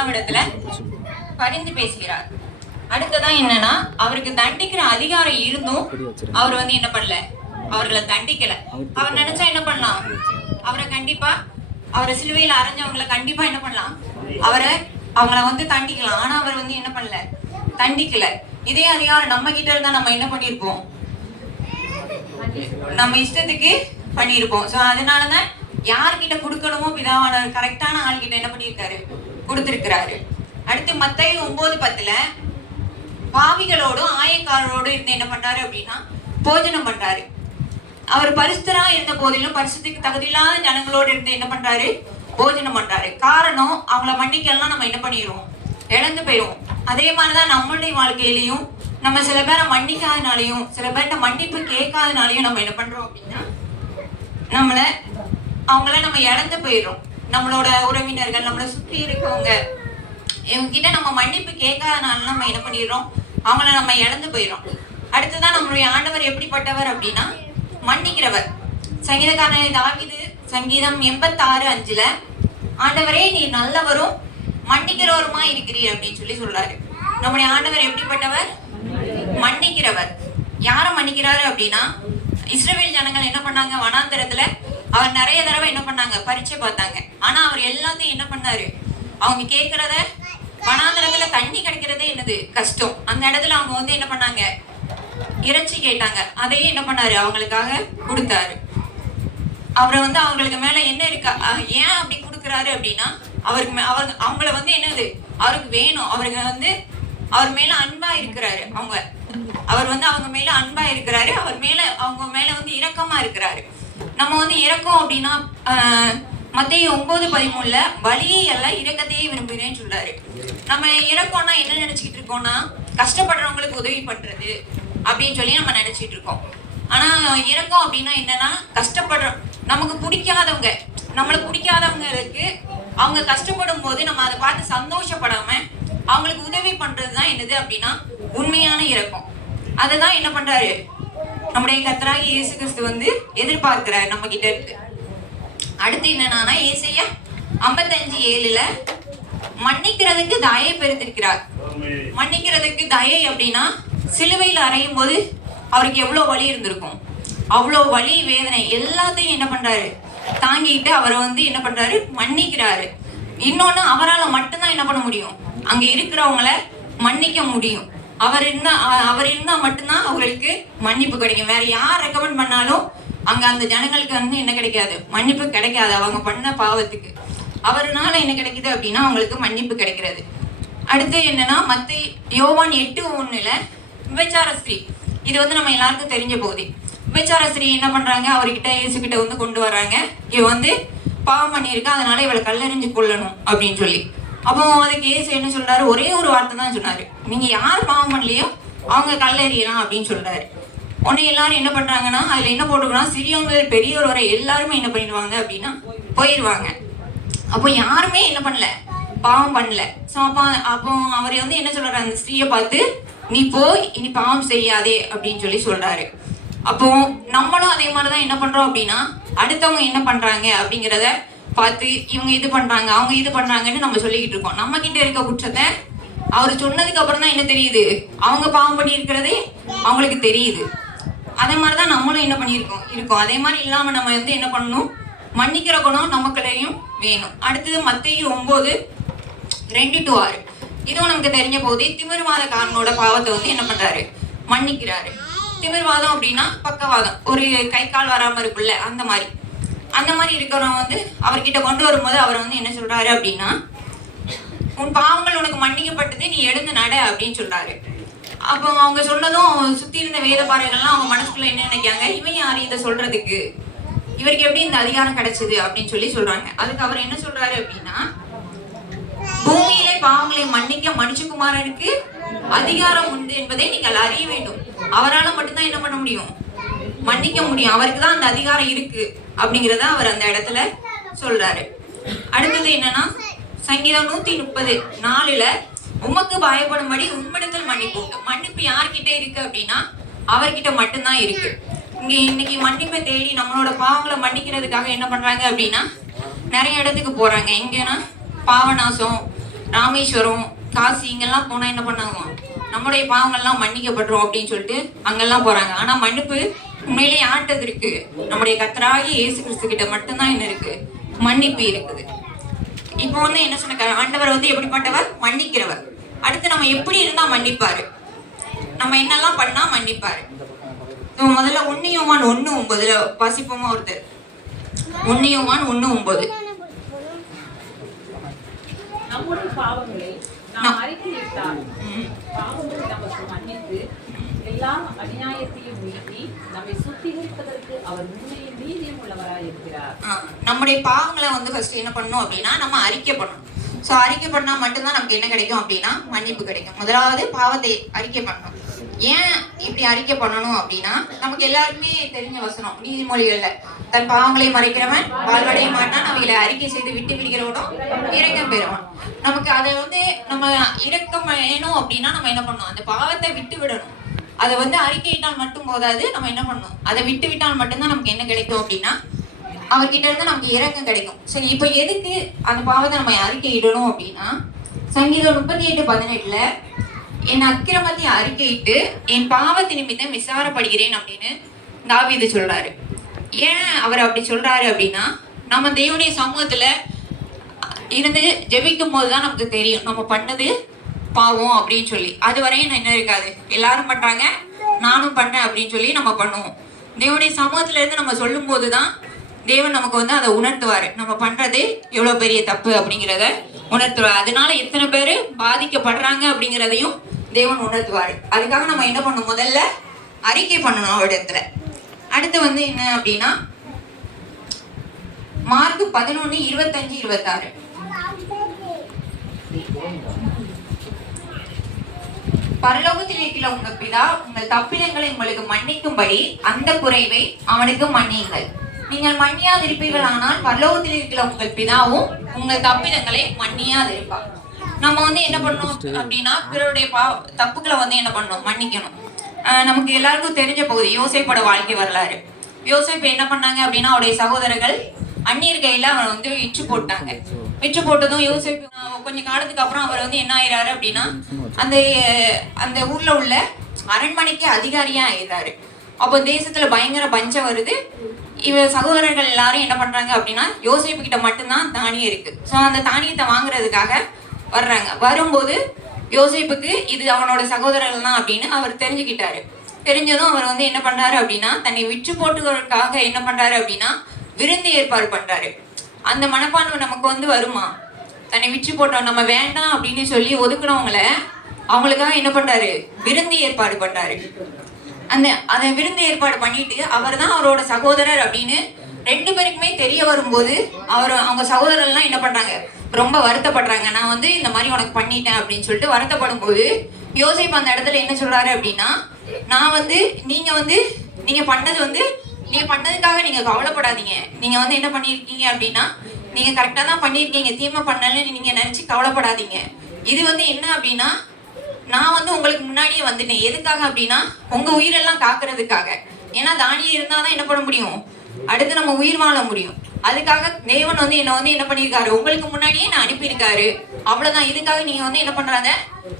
பிதாவிடத்துல பகிர்ந்து பேசுகிறார். அடுத்ததான் என்னன்னா அவருக்கு தண்டிக்கிற அதிகாரம் இருந்தும் அவர் வந்து என்ன பண்ணல அவர்களை தண்டிக்கல. அவர் நினைச்சா என்ன பண்ணலாம்? அவரை கண்டிப்பா அவரை சிலுவையில் அரைஞ்சவங்களை கண்டிப்பா என்ன பண்ணலாம்? அவரை அவங்கள வந்து தண்டிக்கலாம். ஆனா அவர் வந்து என்ன பண்ணல? தண்டிக்கல. இதே அதிகாரம் நம்ம கிட்ட இருந்தா நம்ம என்ன பண்ணிருப்போம்? நம்ம இஷ்டத்துக்கு பண்ணியிருப்போம் ஸோ அதனாலதான் யார்கிட்ட கொடுக்கணுமோ விதமான கரெக்டான ஆள்கிட்ட என்ன பண்ணியிருக்காரு கொடுத்திருக்கிறாரு. அடுத்து மத்தேயு ஒன்பது பத்துல பாவிகளோடும் ஆயக்காரரோடும் இருந்து என்ன பண்றாரு அப்படின்னா போஜனம் பண்றாரு. அவர் பரிசுத்தரா இருந்த போதிலும் பரிசுத்துக்கு தகுதியில்லாத ஜனங்களோடு இருந்து என்ன பண்றாரு? போஜனம் பண்றாரு. காரணம் அவங்கள மன்னிக்கலாம் நம்ம என்ன பண்ணிடுவோம்? இழந்து போயிடுவோம். அதே மாதிரிதான் நம்மளுடைய வாழ்க்கையிலையும் நம்ம சில பேரை மன்னிக்காதனாலையும் சில பேர்கிட்ட மன்னிப்பு கேட்காதனாலையும் நம்ம என்ன பண்றோம் அப்படின்னா நம்மள அவங்கள நம்ம இழந்து போயிடுறோம். நம்மளோட உறவினர்கள் நம்மளை சுற்றி இருக்கவங்க இவங்க கிட்ட நம்ம மன்னிப்பு கேட்காதனால நம்ம என்ன பண்ணிடுறோம்? அவங்கள நம்ம இழந்து போயிடும் அடுத்ததான் நம்மளுடைய ஆண்டவர் எப்படிப்பட்டவர் அப்படின்னா மன்னிக்கிறவர். சங்கீதக்காரன் தாவிது சங்கீதம் எண்பத்தாறு அஞ்சுல ஆண்டவரே நீ நல்லவரும் மன்னிக்கிறவருமா இருக்கிறீ அப்படின்னு சொல்லி சொல்றாரு. நம்முடைய ஆண்டவர் எப்படிப்பட்டவர்? மன்னிக்கிறவர். யாரை மன்னிக்கிறாரு அப்படின்னா இஸ்ரேல் ஜனங்கள் என்ன பண்ணாங்க? வனாந்திரத்துல அவர் நிறைய தடவை என்ன பண்ணாங்க? பரீட்சை பார்த்தாங்க. ஆனா அவர் எல்லாத்தையும் என்ன பண்ணாரு? அவங்க கேட்கறத வனாந்தரத்துல தண்ணி கிடைக்கிறதே என்னது? கஷ்டம். அந்த இடத்துல அவங்க வந்து என்ன பண்ணாங்க? இறைச்சி கேட்டாங்க. அதையும் என்ன பண்ணாரு? அவங்களுக்காக கொடுத்தாரு. அவரை வந்து அவங்களுக்கு மேல என்ன இருக்கா? ஏன் அப்படி கொடுக்குறாரு அப்படின்னா அவருக்கு மே- அவர் அவங்கள வந்து என்னது? அவருக்கு வேணும். அவருக்கு வந்து அவர் மேல அன்பா இருக்கிறாரு அவங்க. அவர் வந்து அவங்க மேல அன்பா இருக்கிறாரு. அவர் மேல அவங்க மேல வந்து இரக்கமா இருக்கிறாரு. நம்ம வந்து இறக்கம் அப்படின்னா மத்திய ஒன்பது பதிமூணுல வழியை எல்லாம் இறக்கத்தையே விரும்புகிறேன்னு சொல்றாரு. நம்ம இறக்கம்னா என்ன நினைச்சுக்கிட்டு இருக்கோம்னா கஷ்டப்படுறவங்களுக்கு உதவி பண்றது அப்படின்னு சொல்லி நம்ம நினைச்சிட்டு இருக்கோம். ஆனா இறக்கம் அப்படின்னா என்னன்னா கஷ்டப்படுற நமக்கு பிடிக்காதவங்க நம்மளுக்கு பிடிக்காதவங்களுக்கு அவங்க கஷ்டப்படும் போது நம்ம அதை பார்த்து சந்தோஷப்படாம அவங்களுக்கு உதவி பண்றது தான் என்னது அப்படின்னா உண்மையான இறக்கம். அதை தான் என்ன பண்றாரு? நம்முடைய கத்தராகி இயேசு கிறிஸ்து வந்து எதிர்பார்க்கிறாரு நம்ம கிட்ட இருக்கு. அடுத்து என்னன்னா ஏசையா ஐம்பத்தஞ்சு ஏழுல மன்னிக்கிறதுக்கு தயை பெருத்திருக்கிறார். மன்னிக்கிறதுக்கு தயை அப்படின்னா சிலுவையில் அறையும் போது அவருக்கு எவ்வளவு வலி இருந்திருக்கும். அவ்வளோ வலி வேதனை எல்லாத்தையும் என்ன பண்றாரு? தாங்கிட்டு அவரை வந்து என்ன பண்றாரு? மன்னிக்கிறாரு. இன்னொன்னு அவரால மட்டும்தான் என்ன பண்ண முடியும்? அங்க இருக்கிறவங்கள மன்னிக்க முடியும். அவர் இருந்தா அவர் இருந்தா மட்டும்தான் அவங்களுக்கு மன்னிப்பு கிடைக்கும். வேற யார் ரெக்கமெண்ட் பண்ணாலும் அங்க அந்த ஜனங்களுக்கு வந்து என்ன கிடைக்காது. மன்னிப்பு கிடைக்காது. அவங்க பண்ண பாவத்துக்கு. அவருனால என்ன கிடைக்குது அப்படின்னா அவங்களுக்கு மன்னிப்பு கிடைக்கிறது. அடுத்து என்னன்னா மத்த யோவான் எட்டு ஒண்ணுல விபச்சார இது வந்து நம்ம எல்லாருக்கும் தெரிஞ்ச போகுது விபச்சார என்ன பண்றாங்க? அவர்கிட்ட இயேசுகிட்ட வந்து கொண்டு வர்றாங்க. இவ வந்து பாவம் பண்ணியிருக்கா. அதனால இவளை கல்லெறிஞ்சு கொல்லணும் அப்படின்னு சொல்லி. அப்போ அதுக்கு ஏசு என்ன சொல்றாரு? ஒரே ஒரு வார்த்தை தான் சொன்னாரு. நீங்க யார் பாவம் பண்ணலையோ அவங்க கல்லறியலாம் அப்படின்னு சொல்றாரு. உடனே எல்லாரும் என்ன பண்றாங்கன்னா அதுல என்ன போட்டுக்கணும் சிறியவங்க பெரியவர் வரை எல்லாருமே என்ன பண்ணிடுவாங்க அப்படின்னா போயிடுவாங்க அப்போ யாருமே என்ன பண்ணல? பாவம் பண்ணல. ஸோ அப்போ அப்போ அவர் வந்து என்ன சொல்றாரு? அந்த ஸ்திரீயை பார்த்து நீ போய் இனி பாவம் செய்யாதே அப்படின்னு சொல்லி சொல்றாரு. அப்போ நம்மளும் அதே மாதிரி தான் என்ன பண்றோம் அப்படின்னா அடுத்தவங்க என்ன பண்றாங்க அப்படிங்கிறத பார்த்து இவங்க இது பண்றாங்க அவங்க இது பண்றாங்கன்னு நம்ம சொல்லிக்கிட்டு இருக்கோம். நம்ம கிட்ட இருக்க குற்றத்தை அவர் சொன்னதுக்கு அப்புறம் தான் என்ன தெரியுது? அவங்க பாவம் பண்ணி இருக்கிறதே அவங்களுக்கு தெரியுது. அதே மாதிரி தான் நம்மளும் என்ன பண்ணியிருக்கோம்? இருக்கோம். அதே மாதிரி இல்லாம நம்ம வந்து என்ன பண்ணணும்? மன்னிக்கிற குணம் நமக்குள்ளேயும் வேணும். அடுத்தது மத்திய ஒன்பது ரெண்டு டு ஆறு. இதுவும் நமக்கு தெரிஞ்ச போது திமிர்வாதக்காரனோட பாவத்தை வந்து என்ன பண்றாரு? மன்னிக்கிறாரு. திமிர்வாதம் அப்படின்னா பக்கவாதம். ஒரு கை கால் வராம இருக்குல்ல அந்த மாதிரி. அந்த மாதிரி இருக்கிறவங்க வந்து அவர்கிட்ட கொண்டு வரும்போது அவர் வந்து என்ன சொல்றாரு அப்படின்னா உன் பாவங்கள் உனக்கு மன்னிக்கப்பட்டது நீ எழுந்து நட அப்படின்னு சொல்றாரு. அப்போ அவங்க சொன்னதும் சுத்தி இருந்த வேத பாறைகள்லாம் அவங்க மனசுக்குள்ள என்ன நினைக்காங்க இவன் யாரு இதை சொல்றதுக்கு? இவருக்கு எப்படி இந்த அதிகாரம் கிடைச்சது? அப்படின்னு சொல்லி சொல்றாங்க. அதுக்கு அவர் என்ன சொல்றாரு அப்படின்னா பூமியிலே பாவங்களை மன்னிக்க மனுஷகுமாரனுக்கு அதிகாரம் உண்டு என்பதை நீங்கள் அறிய வேண்டும். அவரால் மட்டும்தான் என்ன பண்ண முடியும்? மன்னிக்க முடியும். அவருக்கு தான் அந்த அதிகாரம் இருக்கு. அப்படிங்கிறத அவர் அந்த இடத்துல சொல்றாரு. அடுத்தது என்னன்னா சங்கீதம் நூத்தி முப்பது நாலுல உமக்கு பயப்படும்படி உம்மிடத்தில் மன்னிப்பு மன்னிப்பு யார்கிட்ட இருக்கு அப்படின்னா அவர்கிட்ட மட்டும்தான் இருக்கு. இங்க இன்னைக்கு மன்னிப்பை தேடி நம்மளோட பாவங்களை மன்னிக்கிறதுக்காக என்ன பண்றாங்க அப்படின்னா நிறைய இடத்துக்கு போறாங்க. எங்கன்னா பாவநாசம் ராமேஸ்வரம் காசி இங்கெல்லாம் போனா என்ன பண்ணாங்க? நம்முடைய பாவங்கள்லாம் மன்னிக்கப்பட்டுரும் அப்படின்னு சொல்லிட்டு அங்கெல்லாம் போறாங்க. ஆனா மன்னிப்பு உண்மையிலேயே ஆட்டது இருக்கு. நம்முடைய கத்தராகி இயேசு கிறிஸ்து கிட்ட மட்டும்தான் என்ன இருக்கு? மன்னிப்பு இருக்குது. இப்போ வந்து என்ன சொன்ன ஆண்டவர் வந்து எப்படிப்பட்டவர்? மன்னிக்கிறவர். அடுத்து நம்ம எப்படி இருந்தா மன்னிப்பாரு? நம்ம என்னெல்லாம் பண்ணா மன்னிப்பாரு? முதல்ல ஒன்னியோமான் ஒண்ணு ஒன்பதுல வாசிப்போமா ஒருத்தர்? ஒன்னியோமான் ஒண்ணு ஒன்பது. நம்முடைய பாவங்களை நாம் அறிக்கையிட்டால் பாவங்களை நமக்கு மன்னித்து எல்லா அநியாயத்தையும் மீட்டி நம்மை சுத்திகரிப்பதற்கு அவர் உண்மையும் நீதியும் இருக்கிறார். நம்முடைய பாவங்களை வந்து ஃபர்ஸ்ட் என்ன பண்ணணும் அப்படின்னா நம்ம அறிக்கை பண்ணணும். ஸோ அறிக்கை பண்ணா மட்டும்தான் நமக்கு என்ன கிடைக்கும் அப்படின்னா மன்னிப்பு கிடைக்கும். முதலாவது பாவத்தை அறிக்கை பண்ணணும். ஏன் இப்படி அறிக்கை பண்ணணும் அப்படின்னா நமக்கு எல்லாருக்குமே தெரிஞ்ச வசனம் நீதிமொழிகள்ல. தன் பாவங்களை மறைக்கிறவன் வாழ்வடைய மாட்டான் அவைகளை அறிக்கை செய்து விட்டு விடுகிறவனும் இரக்கம் பெறுவான். நமக்கு அதை வந்து நம்ம இரக்கம் வேணும் அப்படின்னா நம்ம என்ன பண்ணணும்? அந்த பாவத்தை விட்டு விடணும். அதை வந்து அறிக்கையிட்டால் மட்டும் போதாது நம்ம என்ன பண்ணணும்? அதை விட்டு விட்டால் மட்டும்தான் நமக்கு என்ன கிடைக்கும் அப்படின்னா அவர்கிட்ட இருந்து நமக்கு இறக்கம் கிடைக்கும். சரி இப்போ எதுக்கு அந்த பாவத்தை நம்ம அறிக்கையிடணும் அப்படின்னா சங்கீதம் முப்பத்தி எட்டு பதினெட்டுல என் அக்கிரமத்தை அறிக்கையிட்டு என் பாவத்தை நிமித்தம் விசாரப்படுகிறேன் அப்படின்னு தாவீது சொல்றாரு. ஏன் அவர் அப்படி சொல்றாரு அப்படின்னா நம்ம தேவனுடைய சமூகத்துல இருந்து ஜெபிக்கும் போது தான் நமக்கு தெரியும். நம்ம பண்ணது பாவம் அப்படின்னு சொல்லி. அது வரையும் என்ன இருக்காது. எல்லாரும் பண்றாங்க? நானும் பண்ணேன் அப்படின்னு சொல்லி நம்ம பண்ணுவோம். தேவனுடைய சமூகத்துல இருந்து நம்ம சொல்லும் போது தான் தேவன் நமக்கு வந்து அதை உணர்த்துவாரு. நம்ம பண்றது எவ்வளவு பெரிய தப்பு அப்படிங்கிறத உணர்த்துவார். அதனால எத்தனை பேர் பாதிக்கப்படுறாங்க அப்படிங்கிறதையும் தேவன் உணர்த்துவாரு. அதுக்காக நம்ம என்ன பண்ணணும்? முதல்ல அறிக்கை பண்ணணும் அவரிடத்துல அடுத்து வந்து என்ன அப்படின்னா மார்க் பதினொன்னு இருபத்தஞ்சு இருபத்தாறு. பரலோகத்தில் இருக்கிற உங்க பிதா உங்கள் தப்பிதங்களை உங்களுக்கு மன்னிக்கும்படி அந்த குறைவை அவனுக்கு மன்னியுங்கள். நீங்கள் மன்னியாதிருப்பீர்கள் ஆனால் பரலோகத்தில் இருக்கிற உங்கள் பிதாவும் உங்கள் தப்பிதங்களை மன்னியாதிருப்பார். நம்ம வந்து என்ன பண்ணணும் அப்படின்னா பிறருடைய பா தப்புக்களை வந்து என்ன பண்ணணும்? மன்னிக்கணும். நமக்கு எல்லாருக்கும் தெரிஞ்ச பகுதி யோசேப்போட வாழ்க்கை வரலாறு. யோசேப்பு என்ன பண்ணாங்க அப்படின்னா அவருடைய சகோதரர்கள் அந்நியர் கையில அவரை வந்து விற்று போட்டாங்க. விற்று போட்டதும் யோசிப்பு கொஞ்ச காலத்துக்கு அப்புறம் அவர் வந்து என்ன ஆயிராரு அப்படின்னா அந்த அந்த ஊர்ல உள்ள அரண்மனைக்கு அதிகாரியா ஆயிடுறாரு அப்போ தேசத்துல பயங்கர பஞ்சம் வருது. இவ சகோதரர்கள் எல்லாரும் என்ன பண்றாங்க அப்படின்னா யோசிப்பு கிட்ட மட்டும்தான் தானியம் இருக்கு. ஸோ அந்த தானியத்தை வாங்குறதுக்காக வர்றாங்க. வரும்போது யோசிப்புக்கு இது அவனோட சகோதரர்கள் தான் அப்படின்னு அவர் தெரிஞ்சுக்கிட்டாரு. தெரிஞ்சதும் அவர் வந்து என்ன பண்றாரு அப்படின்னா தன்னை விற்று போட்டுக்கிறதுக்காக என்ன பண்றாரு அப்படின்னா விருந்து ஏற்பாடு பண்றாரு. அந்த மனப்பான்மை நமக்கு வந்து வருமா? தன்னை விற்று போட்டோம் நம்ம வேண்டாம் அப்படின்னு சொல்லி ஒதுக்குனவங்கள அவங்களுக்காக என்ன பண்றாரு? விருந்து ஏற்பாடு பண்றாரு. அந்த அந்த விருந்து ஏற்பாடு பண்ணிட்டு அவர் தான் அவரோட சகோதரர் அப்படின்னு ரெண்டு பேருக்குமே தெரிய வரும்போது அவர் அவங்க சகோதரர்லாம் என்ன பண்றாங்க? ரொம்ப வருத்தப்படுறாங்க. நான் வந்து இந்த மாதிரி உனக்கு பண்ணிட்டேன் அப்படின்னு சொல்லிட்டு வருத்தப்படும் போது யோசிப்பு அந்த இடத்துல என்ன சொல்றாரு அப்படின்னா நான் வந்து நீங்க வந்து நீங்க பண்ணது வந்து நீங்க பண்ணதுக்காக நீங்க கவலைப்படாதீங்க. நீங்க வந்து என்ன பண்ணிருக்கீங்க அப்படின்னா நீங்க கரெக்டா தான் பண்ணிருக்கீங்க தீமை பண்ணலன்னு நீங்க நினைச்சு கவலைப்படாதீங்க. இது வந்து என்ன அப்படின்னா நான் வந்து உங்களுக்கு முன்னாடியே வந்துட்டேன். எதுக்காக அப்படின்னா உங்க உயிரெல்லாம் காக்குறதுக்காக. ஏன்னா தானியம் இருந்தாதான் என்ன பண்ண முடியும்? அடுத்து நம்ம உயிர் வாழ முடியும். அதுக்காக தேவன் வந்து என்ன வந்து என்ன பண்ணியிருக்காரு? உங்களுக்கு முன்னாடியே நான் அனுப்பியிருக்காரு. அவ்வளவுதான். இதுக்காக நீங்க வந்து என்ன பண்றாங்க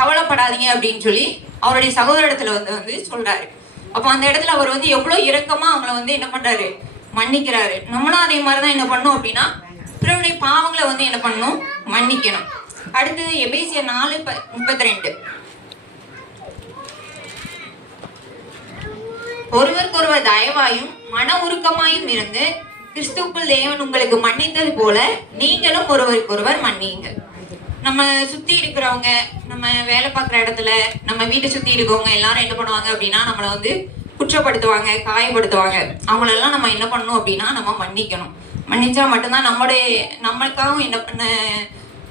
கவலைப்படாதீங்க அப்படின்னு சொல்லி அவருடைய சகோதரத்துல வந்து வந்து சொல்றாரு. அப்போ அந்த இடத்துல அவர் வந்து எவ்வளோ இறக்கமாக அவங்கள வந்து என்ன பண்ணுறாரு மன்னிக்கிறாரு. நம்மளும் அதே மாதிரி தான் என்ன பண்ணோம் அப்படின்னா பிறருடைய பாவங்களை வந்து என்ன பண்ணணும்? மன்னிக்கணும். அடுத்தது எபேசிய நாலு ப- முப்பத்தி ரெண்டு ஒருவருக்கொருவர் தயவாயும் மன உருக்கமாயும் இருந்து கிறிஸ்துக்குள் தேவன் உங்களுக்கு மன்னித்தது போல நீங்களும் ஒருவருக்கொருவர் மன்னியுங்கள். நம்ம சுத்தி இருக்கிறவங்க நம்ம வேலை பார்க்குற இடத்துல நம்ம வீட்டை சுத்தி இருக்கவங்க எல்லாரும் என்ன பண்ணுவாங்க அப்படின்னா நம்மளை வந்து குற்றப்படுத்துவாங்க காயப்படுத்துவாங்க. அவங்களெல்லாம் நம்ம என்ன பண்ணணும் அப்படின்னா நம்ம மன்னிக்கணும். மன்னிச்சா மட்டும்தான் நம்முடைய நம்மளுக்காகவும் என்ன பண்ண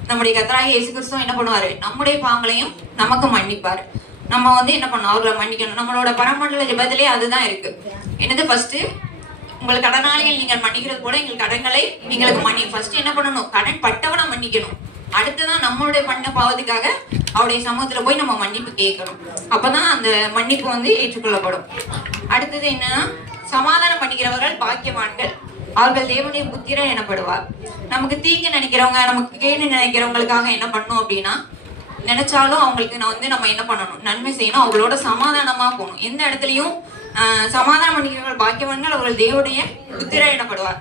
நம்முடைய கத்தராகி இயேசு கிறிஸ்துவும் என்ன பண்ணுவாரு? நம்முடைய பாங்களையும் நமக்கு மன்னிப்பாரு. நம்ம வந்து என்ன பண்ணணும்? அவர்களை மன்னிக்கணும். நம்மளோட பரமண்டல ஜபத்திலே அதுதான் இருக்கு. என்னது ஃபர்ஸ்ட் உங்கள் கடனாளிகள் நீங்கள் மன்னிக்கிறது போல எங்கள் கடன்களை எங்களுக்கு மன்னி ஃபர்ஸ்ட் என்ன பண்ணணும்? கடன் பட்டவனை மன்னிக்கணும். அடுத்ததான் நம்மளுடைய பண்ண பாவத்துக்காக அவருடைய சமூகத்துல போய் நம்ம மன்னிப்பு கேட்கணும். அப்பதான் அந்த மன்னிப்பு வந்து ஏற்றுக்கொள்ளப்படும். அடுத்தது என்னன்னா சமாதானம் பண்ணிக்கிறவர்கள் பாக்கியவான்கள். அவர்கள் தேவனுடைய புத்திரன் எனப்படுவார். நமக்கு தீங்கு நினைக்கிறவங்க நமக்கு கேடு நினைக்கிறவங்களுக்காக என்ன பண்ணும் அப்படின்னா நினைச்சாலும் அவங்களுக்கு நான் வந்து நம்ம என்ன பண்ணணும் நன்மை செய்யணும் அவங்களோட சமாதானமா போகணும். எந்த இடத்துலயும் சமாதானம் பண்ணிக்கிறவர்கள் பாக்கியவான்கள் அவர்கள் தேவனுடைய புத்திரன் எனப்படுவார்.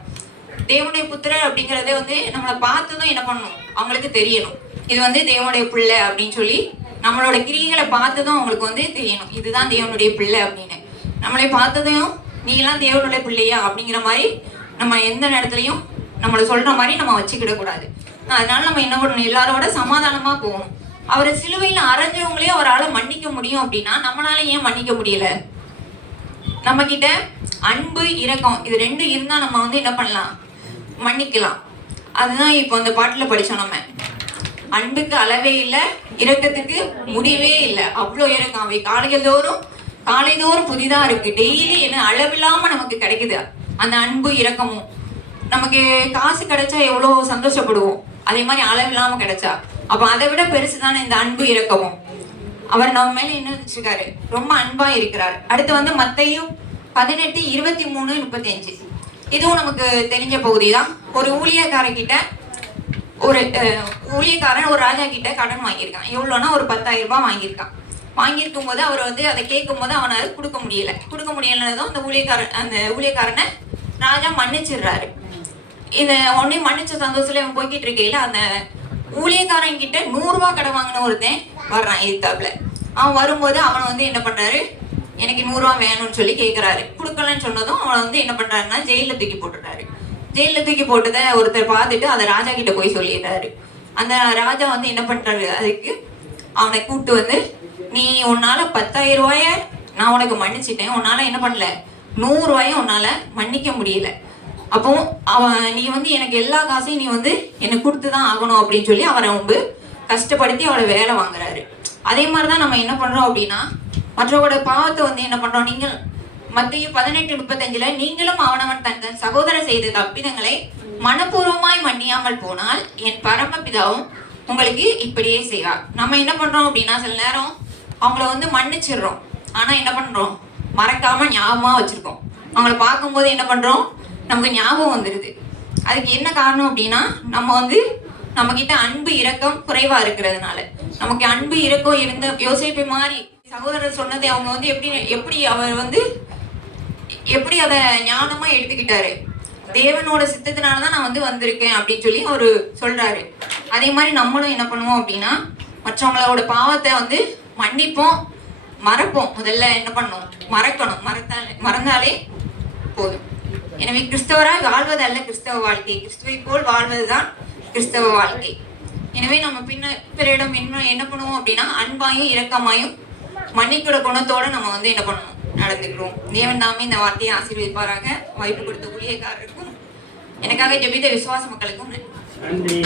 தேவனுடைய புத்திரர் அப்படிங்கிறதே வந்து நம்மளை பார்த்ததும் என்ன பண்ணணும்? அவங்களுக்கு தெரியணும். இது வந்து தேவனுடைய பிள்ளை அப்படின்னு சொல்லி நம்மளோட கிரிகளை பார்த்ததும் அவங்களுக்கு வந்து தெரியணும். இதுதான் தேவனுடைய பிள்ளை அப்படின்னு. நம்மளை பார்த்ததும் நீங்களாம் தேவனுடைய பிள்ளையா அப்படிங்கிற மாதிரி நம்ம எந்த நேரத்துலையும் நம்மளை சொல்ற மாதிரி நம்ம வச்சுக்கிடக்கூடாது அதனால நம்ம என்ன பண்ணணும்? எல்லாரோட சமாதானமா போகணும். அவரை சிலுவையில் அரைஞ்சவங்களே அவரால் மன்னிக்க முடியும் அப்படின்னா நம்மளால ஏன் மன்னிக்க முடியல? நம்ம கிட்ட அன்பு இரக்கம் இது ரெண்டும் இருந்தா நம்ம வந்து என்ன பண்ணலாம்? மன்னிக்கலாம். அதுதான் இப்போ அந்த பாட்டில் படித்தோம் நம்ம. அன்புக்கு அளவே இல்லை இரக்கத்துக்கு முடிவே இல்லை. அவ்வளோ இறக்கம். அவை காலைகள் தோறும் காலை தோறும் புதிதா டெய்லி என்ன அளவில்லாமல் நமக்கு கிடைக்குது. அந்த அன்பு இரக்கமும். நமக்கு காசு கிடைச்சா எவ்வளோ சந்தோஷப்படுவோம். அதே மாதிரி அளவில்லாமல் கிடைச்சா. அப்போ அதை விட பெருசு தானே இந்த அன்பு இரக்கமும். அவர் நம்ம மேலே என்ன வச்சிருக்காரு ரொம்ப அன்பாக இருக்கிறார். அடுத்து வந்து மத்தையும் பதினெட்டு இருபத்தி மூணு முப்பத்தி அஞ்சு. இதுவும் நமக்கு தெரிஞ்ச பகுதி தான் ஒரு ஊழியக்காரர்கிட்ட ஒரு ஊழியக்காரன் ஒரு ராஜா கிட்ட கடன் வாங்கியிருக்கான். எவ்வளோனா ஒரு பத்தாயிரம் ரூபாய் வாங்கியிருக்கான். வாங்கியிருக்கும் போது அவர் வந்து அதை கேட்கும் போது அவனால் கொடுக்க முடியல. கொடுக்க முடியலன்னதும் அந்த ஊழியக்காரன் அந்த ஊழியக்காரனை ராஜா மன்னிச்சிடுறாரு. இதை உடனே மன்னிச்ச சந்தோஷத்துல இவன் போய்கிட்டு இருக்கையில அந்த ஊழியக்காரன் கிட்ட நூறுரூவா கடை கடன் வாங்கின ஒருத்தன் வர்றான் எதிர்த்தாப்புல. அவன் வரும்போது அவனை வந்து என்ன பண்றாரு? எனக்கு நூறுரூவா வேணும்னு சொல்லி கேட்குறாரு கொடுக்கலன்னு சொன்னதும் அவனை வந்து என்ன பண்ணுறாருன்னா ஜெயிலில் தூக்கி போட்டுட்டாரு. ஜெயிலில் தூக்கி போட்டதை ஒருத்தர் பார்த்துட்டு அதை ராஜா கிட்ட போய் சொல்லிடுறாரு. அந்த ராஜா வந்து என்ன பண்ணுறாரு அதுக்கு அவனை கூட்டு வந்து நீ உன்னால பத்தாயிரம் ரூபாய நான் உனக்கு மன்னிச்சிட்டேன். உன்னால என்ன பண்ணல? நூறு ரூபாயும் உன்னால மன்னிக்க முடியல. அப்போ அவன் நீ வந்து எனக்கு எல்லா காசையும் நீ வந்து எனக்கு கொடுத்து தான் ஆகணும் அப்படின்னு சொல்லி அவரை ரொம்ப கஷ்டப்படுத்தி அவளை வேலை வாங்குறாரு. அதே மாதிரி தான் நம்ம என்ன பண்ணுறோம் அப்படின்னா மற்றவங்களோட பாவத்தை வந்து என்ன பண்ணுறோம் நீங்கள் மத்திய பதினெட்டு முப்பத்தஞ்சுல நீங்களும் அவனவன் தன் தன் சகோதரர் செய்த தப்பிதங்களை மனப்பூர்வமாய் மன்னியாமல் போனால் என் பரமபிதாவும் உங்களுக்கு இப்படியே செய்வார். நம்ம என்ன பண்றோம் அப்படின்னா சில நேரம் அவங்கள வந்து மன்னிச்சிடுறோம். ஆனா என்ன பண்றோம்? மறக்காம ஞாபகமா வச்சிருக்கோம். அவங்கள பார்க்கும்போது என்ன பண்றோம்? நமக்கு ஞாபகம் வந்துடுது அதுக்கு என்ன காரணம் அப்படின்னா நம்ம வந்து நம்ம கிட்ட அன்பு இரக்கம் குறைவா இருக்கிறதுனால. நமக்கு அன்பு இருக்கும் இருந்த யோசிப்பை மாதிரி சகோதரர் சொன்னதை அவங்க வந்து எப்படி எப்படி அவர் வந்து எப்படி அதை ஞானமா எடுத்துக்கிட்டாரு? தேவனோட சித்தத்தினால தான் நான் வந்து வந்திருக்கேன் அப்படின்னு சொல்லி அவரு சொல்றாரு. அதே மாதிரி நம்மளும் என்ன பண்ணுவோம் அப்படின்னா மற்றவங்களோட பாவத்தை வந்து மன்னிப்போம் மறப்போம். முதல்ல என்ன பண்ணணும் மறக்கணும். மறத்தாலே மறந்தாலே போதும். எனவே கிறிஸ்தவராய் வாழ்வது அல்ல கிறிஸ்தவ வாழ்க்கை. கிறிஸ்துவை போல் வாழ்வதுதான் கிறிஸ்தவ வாழ்க்கை. எனவே நம்ம பின்ன பிறரிடம் என்ன என்ன பண்ணுவோம் அப்படின்னா அன்பாயும் இரக்கமாயும் மன்னிக்கிற குணத்தோட நம்ம வந்து என்ன பண்ணணும்? நடந்துக்கிறோம். தேவன் தாமே இந்த வார்த்தையை ஆசீர்வதிப்பாராக. வாய்ப்பு கொடுத்த ஊழியக்காரருக்கும் எனக்காக ஜெபித்த விசுவாச மக்களுக்கும் நன்றி.